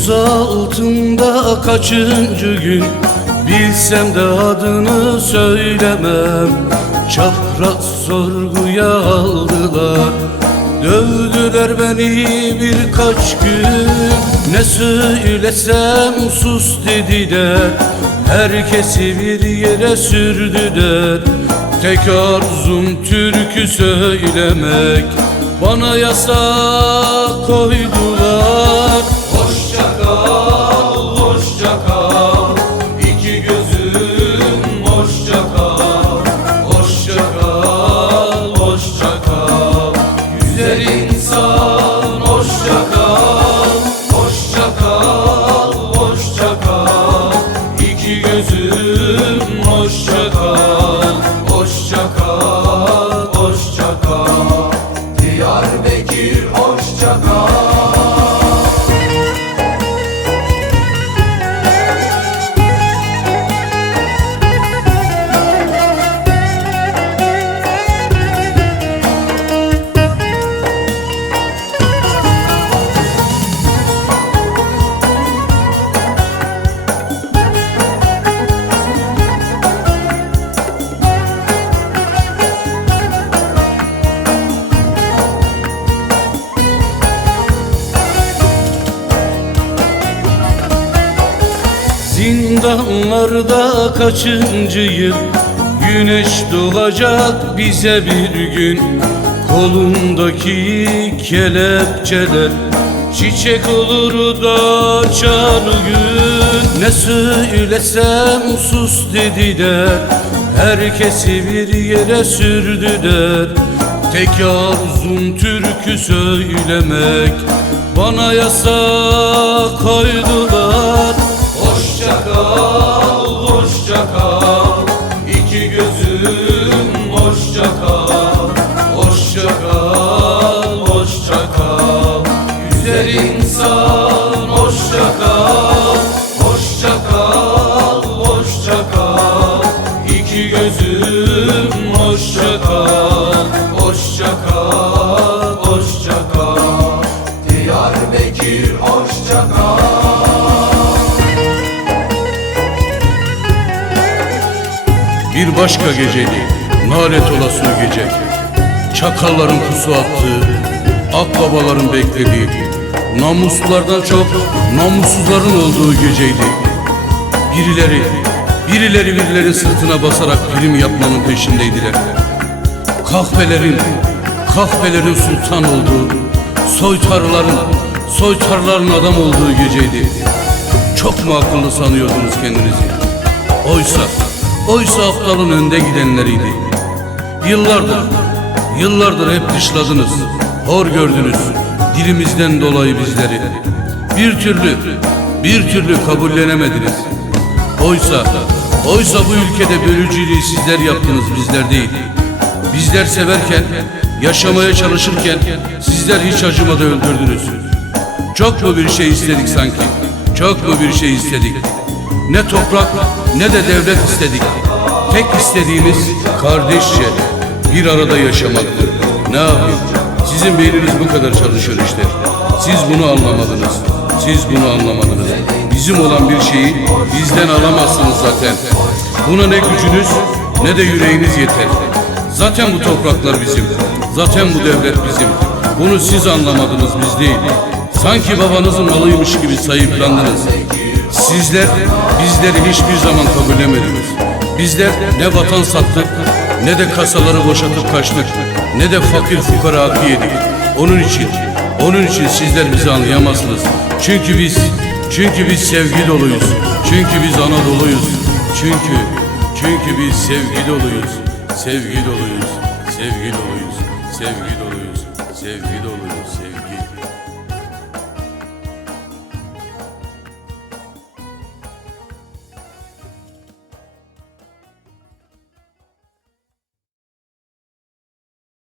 Buz altında kaçıncı gün? Bilsem de adını söylemem. Çapraz sorguya aldılar. Dövdüler beni birkaç gün. Ne söylesem sus dediler. Herkesi bir yere sürdüler. Tek arzum türkü söylemek. Bana yasak koydular Zindanlarda kaçıncı yıl Güneş doğacak bize bir gün. Kolundaki kelepçeler Çiçek olur da açar gün Ne söylesem sus dediler Herkesi bir yere sürdüler Tek arzum türkü söylemek. Bana yasak koydular gözüm hoşça kal Hoşça kal, hoşça kal. Diyarbakır hoşça kal. Bir başka geceydi Nalet olası gece. Çakalların pusu attığı Akbabaların beklediği Namuslulardan çok Namussuzların olduğu geceydi. Birileri Birileri birilerin sırtına basarak prim yapmanın peşindeydiler. Kahvelerin Kahvelerin sultan olduğu Soytarların Soytarların adam olduğu geceydi. Çok mu akıllı sanıyordunuz kendinizi? Oysa Oysa aptalın önde gidenleriydi. Yıllardır Yıllardır hep dışladınız Hor gördünüz Dilimizden dolayı bizleri. Bir türlü Bir türlü kabullenemediniz. Oysa Oysa bu ülkede bölücülüğü sizler yaptınız bizler değil Bizler severken Yaşamaya çalışırken Sizler hiç acımadan öldürdünüz Çok mu bir şey istedik sanki Çok mu bir şey istedik ne toprak ne de devlet istedik. Tek istediğimiz kardeşçe bir arada yaşamaktı. Ne yapayım? Sizin beyniniz bu kadar çalışıyor işte. Siz bunu anlamadınız. Siz bunu anlamadınız. Bizim olan bir şeyi bizden alamazsınız zaten. Buna ne gücünüz ne de yüreğiniz yeter. Zaten bu topraklar bizim. Zaten bu devlet bizim. Bunu siz anlamadınız biz değil. Sanki babanızın malıymış gibi sayıklandınız. Sizler bizleri hiçbir zaman kabullemediniz. Bizler ne vatan sattık ne de kasaları boşaltıp kaçtık ne de fakir fukara yedik. Onun için onun için sizler bizi anlayamazsınız. Çünkü biz çünkü biz sevgi doluyuz. Çünkü biz Anadolu'yuz. Çünkü çünkü biz sevgi doluyuz. Sevgi doluyuz. Sevgi doluyuz. Sevgi doluyuz. Sevgi doluyuz.